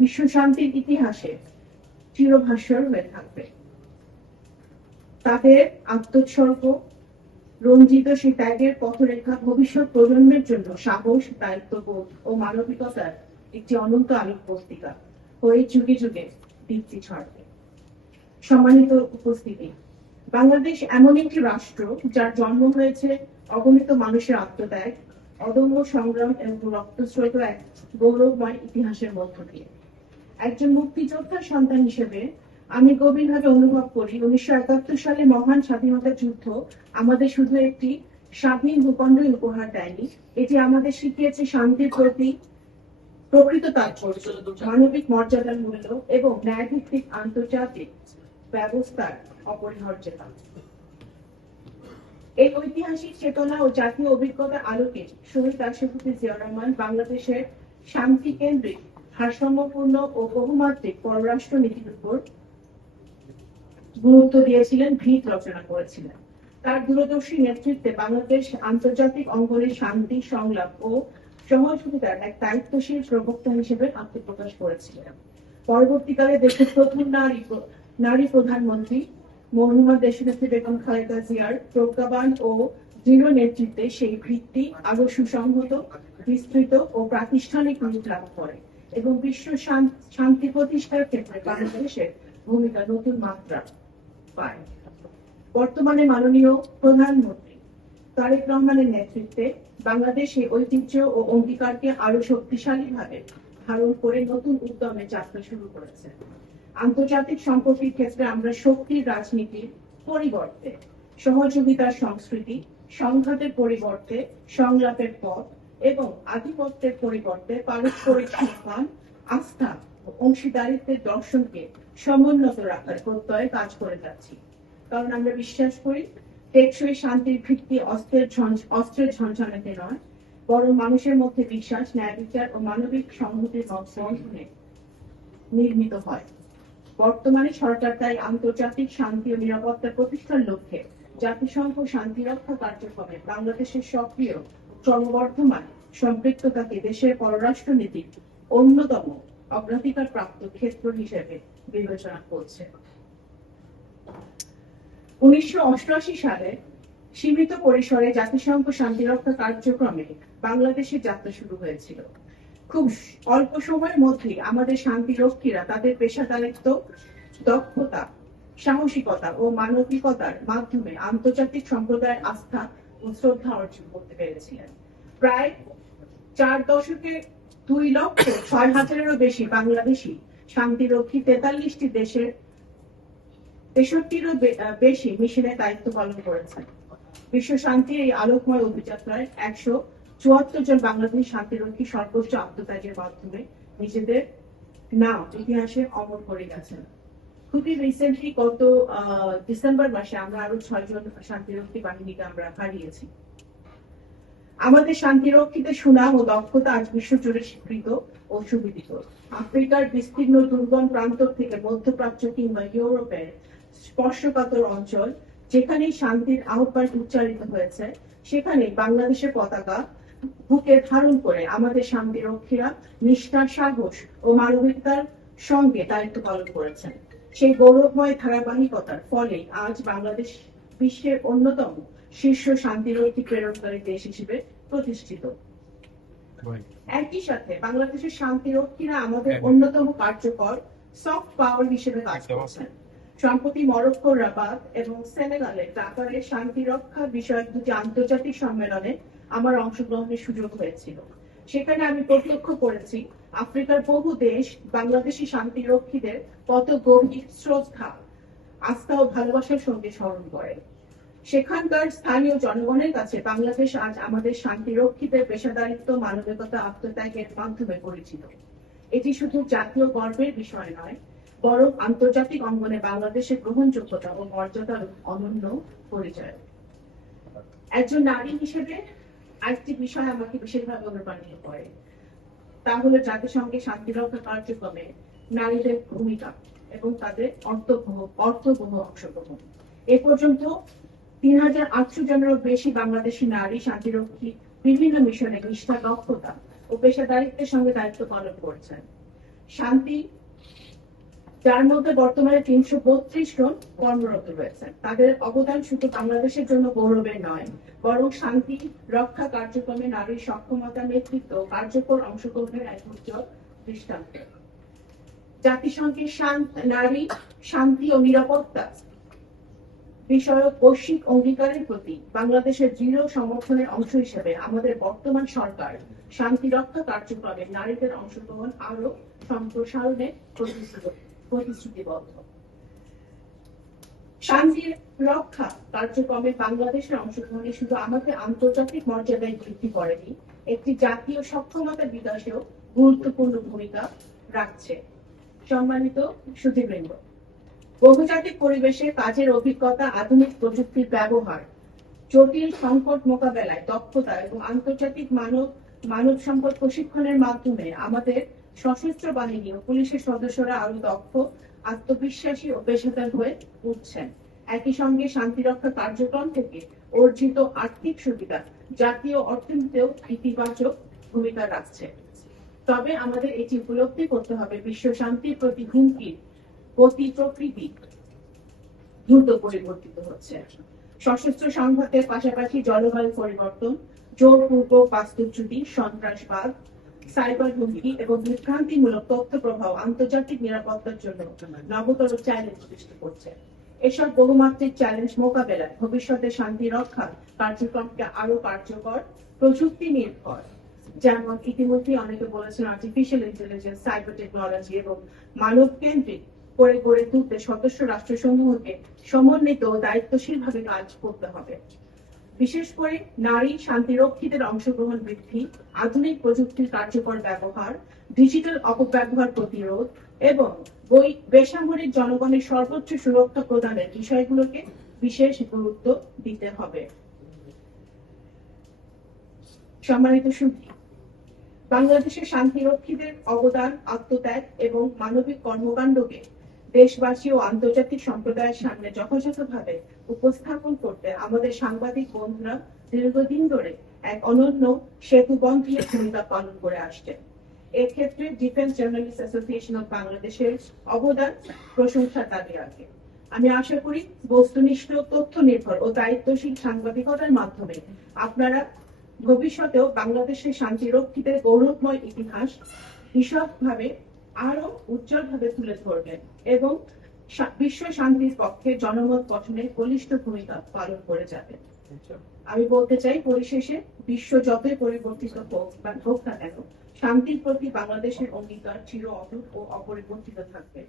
বিশ্ব শান্তির ইতিহাসে চিরভাস্বর হয়ে থাকবে। তাদের আত্মোৎসর্গ রঞ্জিত সেই ত্যাগের পথরেখা ভবিষ্যৎ প্রজন্মের জন্য সাহস, দায়িত্ববোধ ও মানবিকতার একটি অনন্ত আলোকবর্তিকা হয়ে যুগে যুগে দীপ্তি ছড়াবে। সম্মানিত উপস্থিতি, বাংলাদেশ এমন একটি রাষ্ট্র যার জন্ম হয়েছে অগণিত মানুষের আত্মত্যাগ, অদম্য সংগ্রাম এবং রক্তস্রোত এক গৌরবময় ইতিহাসের মধ্য দিয়ে। একজন মুক্তিযোদ্ধার সন্তান হিসেবে আমি গভীরভাবে অনুভব করি 1971 সালে মহান স্বাধীনতা যুদ্ধ আমাদের শুধু একটি স্বাধীন ভূখণ্ডই উপহার দেয়নি, এটি আমাদের শিখিয়েছে শান্তির প্রতি প্রকৃত তাৎপর্য, মানবিক মর্যাদার মূল্য এবং ন্যায়ভিত্তিক আন্তর্জাতিক ব্যবস্থার অপরিহার্যতা। এই ঐতিহাসিক চেতনা ও জাতীয় অভিজ্ঞতার আলোকে শহীদ রাষ্ট্রপতি জিয়াউর রহমান বাংলাদেশের শান্তি কেন্দ্রিক, ভারসাম্যপূর্ণ ও বহুমাত্রিক পররাষ্ট্র নীতির উপর গুরুত্ব দিয়েছিলেন, ভিত রচনা করেছিলেন। তার দূরদর্শী নেতৃত্বে বাংলাদেশ আন্তর্জাতিক অঙ্গনে শান্তি, সংলাপ ও সহযোগিতার এক দায়িত্বশীল প্রবক্তা হিসেবে আত্মপ্রকাশ করেছিলেন। পরবর্তীকালে দেশের প্রথম নারী প্রধানমন্ত্রী মরহুমা দেশনেত্রী বেগম খালেদা জিয়ার প্রজ্ঞাবান ও দৃঢ় নেতৃত্বে সেই ভিত্তি আরো সুসংহত, বিস্তৃত ও প্রাতিষ্ঠানিক রূপ লাভ করে এবং বিশ্ব শান্তি প্রতিষ্ঠার ক্ষেত্রে বাংলাদেশের ভূমিকা নতুন মাত্রা পায়। বর্তমানে মাননীয় প্রধানমন্ত্রী তারেক রহমানের নেতৃত্বে বাংলাদেশ এই ঐতিহ্য ও অঙ্গীকারকে আরো শক্তিশালীভাবে ধারণ করে নতুন উদ্যমে যাত্রা শুরু করেছে। আন্তর্জাতিক সম্পর্কের ক্ষেত্রে আমরা শক্তির রাজনীতির পরিবর্তে সহযোগিতার সংস্কৃতি, সংঘাতের পরিবর্তে সংলাপের পথ এবং আধিপত্যের পরিবর্তে পারস্পরিক সম্মান, আস্থা ও অংশীদারিত্বের দর্শনকে সমুন্নত রাখার প্রত্যয়ে কাজ করে যাচ্ছি। কারণ আমরা বিশ্বাস করি টেকসই শান্তির ভিত্তি অস্ত্রের ঝঞ্ঝানাতে নয়, বরং মানুষের মধ্যে বিশ্বাস, ন্যায় বিচার ও মানবিক সংহতির বন্ধনে নির্মিত হয়। বর্তমানে সরকার তাই আন্তর্জাতিক শান্তি ও নিরাপত্তা প্রতিষ্ঠার লক্ষ্যে জাতিসংঘ শান্তিরক্ষা কার্যক্রমে বাংলাদেশের সক্রিয় ক্রমবর্ধমান সম্পৃক্ততাকে দেশের পররাষ্ট্র নীতির অন্যতম অগ্রাধিকার প্রাপ্ত ক্ষেত্র হিসেবে বিবেচনা করছে। 1988 সালে সীমিত পরিসরে জাতিসংঘ শান্তিরক্ষা কার্যক্রমে বাংলাদেশের যাত্রা শুরু হয়েছিল। খুব অল্প সময়ের মধ্যেই আমাদের শান্তিরক্ষীরা তাদের পেশাদারিত্ব, দক্ষতা, সাহসিকতা ও মানবিকতার মাধ্যমে আন্তর্জাতিক সম্প্রদায়ের আস্থা ও শ্রদ্ধা অর্জন করতে পেরেছিলেন। প্রায় 4 দশকে 2,06,000-এরও বেশি বাংলাদেশি শান্তিরক্ষী 43টি দেশের 63-টিরও বেশি মিশনে দায়িত্ব পালন করেছেন। বিশ্ব শান্তির এই আলোকময় অভিযাত্রায় 174 জন বাংলাদেশী শান্তিরক্ষী সর্বোচ্চ আত্মত্যাগের মাধ্যমে নিজেদের নাম ইতিহাসে অমর করে গেছেন। খুবই রিসেন্টলি গত ডিসেম্বর মাসে আমরা আরো 6 জন শান্তিরক্ষী বাহিনীকে আমরা হারিয়েছি। আমাদের শান্তিরক্ষীদের সুনাম ও দক্ষতা আজ বিশ্বজুড়ে স্বীকৃত ও সুবিদিত। আফ্রিকার বিস্তীর্ণ দুর্গম প্রান্ত থেকে মধ্যপ্রাচ্য কিংবা ইউরোপের স্পর্শকাতর অঞ্চল, যেখানেই শান্তির আহ্বান উচ্চারিত হয়েছে, সেখানে বাংলাদেশের পতাকা বুকে ধারণ করে আমাদের শান্তিরক্ষীরা নিষ্ঠা, সাহস ও মানবিকতার সঙ্গে দায়িত্ব পালন করেছেন। সেই গৌরবময় ধারাবাহিকতার ফলে আজ বাংলাদেশ বিশ্বের অন্যতম শীর্ষ শান্তিরক্ষী প্রেরণকারী দেশ হিসেবে প্রতিষ্ঠিত। একই সাথে বাংলাদেশের শান্তিরক্ষীরা আমাদের অন্যতম কার্যকর সফট পাওয়ার হিসেবে কাজ করছেন। সম্প্রতি মরক্কো রাবাত এবং সেনেগালে ডাকারে শান্তিরক্ষা বিষয়ক 2টি আন্তর্জাতিক সম্মেলনে আমার অংশগ্রহণের সুযোগ হয়েছিল। সেখানে আমি প্রত্যক্ষ করেছি আফ্রিকার বহু দেশ বাংলাদেশি শান্তিরক্ষীদের কত গভীর শ্রদ্ধা, আস্থা ও ভালোবাসার সঙ্গে স্মরণ করে। সেখানকার স্থানীয় জনগণের কাছে বাংলাদেশ আজ আমাদের শান্তিরক্ষীদের পেশাদারিত্ব, মানবিকতা, আত্মত্যাগের মাধ্যমে পরিচিত। এটি শুধু জাতীয় গর্বের বিষয় নয়, বরং আন্তর্জাতিক অঙ্গনে বাংলাদেশের গ্রহণযোগ্যতা ও মর্যাদার অনন্য পরিচয়। একজন নারী হিসেবে আরেকটি বিষয় আমাকে বিশেষভাবে অনুপ্রাণিত করে, তা হলো জাতিসংঘের শান্তিরক্ষা কার্যক্রমে নারীদের ভূমিকা এবং তাদের অর্থবহ অংশগ্রহণ। এ পর্যন্ত 3,800 জনেরও বেশি বাংলাদেশি নারী শান্তিরক্ষী বিভিন্ন মিশনে নিষ্ঠা, দক্ষতা ও পেশাদারিত্বের সঙ্গে দায়িত্ব পালন করছেন। শান্তি, যার মধ্যে বর্তমানে 332 জন কর্মরত রয়েছেন। তাদের অবদান শুধু বাংলাদেশের জন্য গৌরবের নয়, বরং শান্তি রক্ষা কার্যক্রমে নারীর সক্ষমতা, নেতৃত্ব, কার্যকর অংশগ্রহণের এক উজ্জ্বল দৃষ্টান্ত। জাতিসংঘের নারী শান্তি ও নিরাপত্তা বিষয়ক বৈশ্বিক অঙ্গীকারের প্রতি বাংলাদেশের দৃঢ় সমর্থনের অংশ হিসেবে আমাদের বর্তমান সরকার শান্তি রক্ষা কার্যক্রমে নারীদের অংশগ্রহণ আরো সম্প্রসারণে প্রতিশ্রুতিবদ্ধ। শান্তি রক্ষা কার্যক্রমে বাংলাদেশের অংশগ্রহণে শুধু আমাদের আন্তর্জাতিক মর্যাদায় বৃদ্ধি করেনি, একটি জাতীয় সক্ষমতা বিকাশেও গুরুত্বপূর্ণ ভূমিকা রাখছে। সম্মানিত সুধীবৃন্দ, বহুজাতিক পরিবেশে কাজের অভিজ্ঞতা, আধুনিক প্রযুক্তির ব্যবহার, জটিল সংকট মোকাবেলায় দক্ষতা এবং আন্তর্জাতিক মানব সম্পদ প্রশিক্ষণের মাধ্যমে আমাদের সশস্ত্র বাহিনী ও পুলিশের সদস্যরা আরো দক্ষ, আত্মবিশ্বাসী ও পেশাদার হয়ে উঠছেন। একই সঙ্গে শান্তিরক্ষা কার্যক্রম থেকে অর্জিত আর্থিক সুবিধা জাতীয় অর্থনীতিতেও ইতিবাচক ভূমিকা রাখছে। তবে আমাদের এটি উপলব্ধি করতে হবে, বিশ্ব শান্তির প্রতি হুমকির গতি প্রকৃতি দ্রুত পরিবর্তিত হচ্ছে। সশস্ত্র সংঘাতের পাশাপাশি জলবায়ু পরিবর্তন, জোরপূর্বক বাস্তুচ্যুতি, সন্ত্রাসবাদ, সাইবার হুমকি এবং বিভ্রান্তিমূলক তথ্য প্রবাহ আন্তর্জাতিক নিরাপত্তার জন্য নবতর চ্যালেঞ্জ সৃষ্টি করছে। এসব বহুমাত্রিক চ্যালেঞ্জ মোকাবেলায় ভবিষ্যতে শান্তি রক্ষা কার্যক্রমকে আরো কার্যকর, প্রযুক্তি নির্ভর, যেমন ইতিমধ্যে অনেকে বলেছেন আর্টিফিশিয়াল ইন্টেলিজেন্স, সাইবার টেকনোলজি এবং মানব কেন্দ্রিক করে গড়ে তুলতে সদস্য রাষ্ট্রসমূহকে সমন্বিত ও দায়িত্বশীলভাবে কাজ করতে হবে। বিশেষ করে নারী শান্তিরক্ষীদের অংশগ্রহণ বৃদ্ধি, আধুনিক প্রযুক্তির কার্যকর ব্যবহার, ডিজিটাল অপব্যবহার প্রতিরোধ এবং বেসামরিক জনগণের সর্বোচ্চ সুরক্ষা প্রদানের বিষয়গুলোকে বিশেষ গুরুত্ব দিতে হবে। সম্মানিত সুধী, বাংলাদেশের শান্তিরক্ষীদের অবদান, আত্মত্যাগ এবং মানবিক কর্মকাণ্ডকে দেশবাসী ও আন্তর্জাতিক সম্প্রদায়ের সামনে যথাযথভাবে উপস্থাপন করতে আমাদের সাংবাদিক বন্ধুরা দীর্ঘদিন ধরে এক অনন্য সেতু বন্ধনের ভূমিকা পালন করে আসছে। এক্ষেত্রে ডিফেন্স জার্নালিস্ট অ্যাসোসিয়েশন অফ বাংলাদেশের অবদান প্রশংসার দাবি রাখে। আমি আশা করি বস্তুনিষ্ঠ, তথ্য নির্ভর ও দায়িত্বশীল সাংবাদিকতার মাধ্যমে আপনারা ভবিষ্যতেও বাংলাদেশের শান্তিরক্ষীদের গৌরবময় ইতিহাস বিশদভাবে আরো উজ্জ্বলভাবে তুলে ধরবেন এবং বিশ্ব শান্তির পক্ষে জনমত গঠনে বলিষ্ঠ ভূমিকা পালন করে যাবেন। আমি বলতে চাই, পরিশেষে বিশ্ব যতই পরিবর্তিত হোক না কেন, শান্তির প্রতি বাংলাদেশের অঙ্গীকার চির অটুট ও অপরিবর্তিত থাকবে।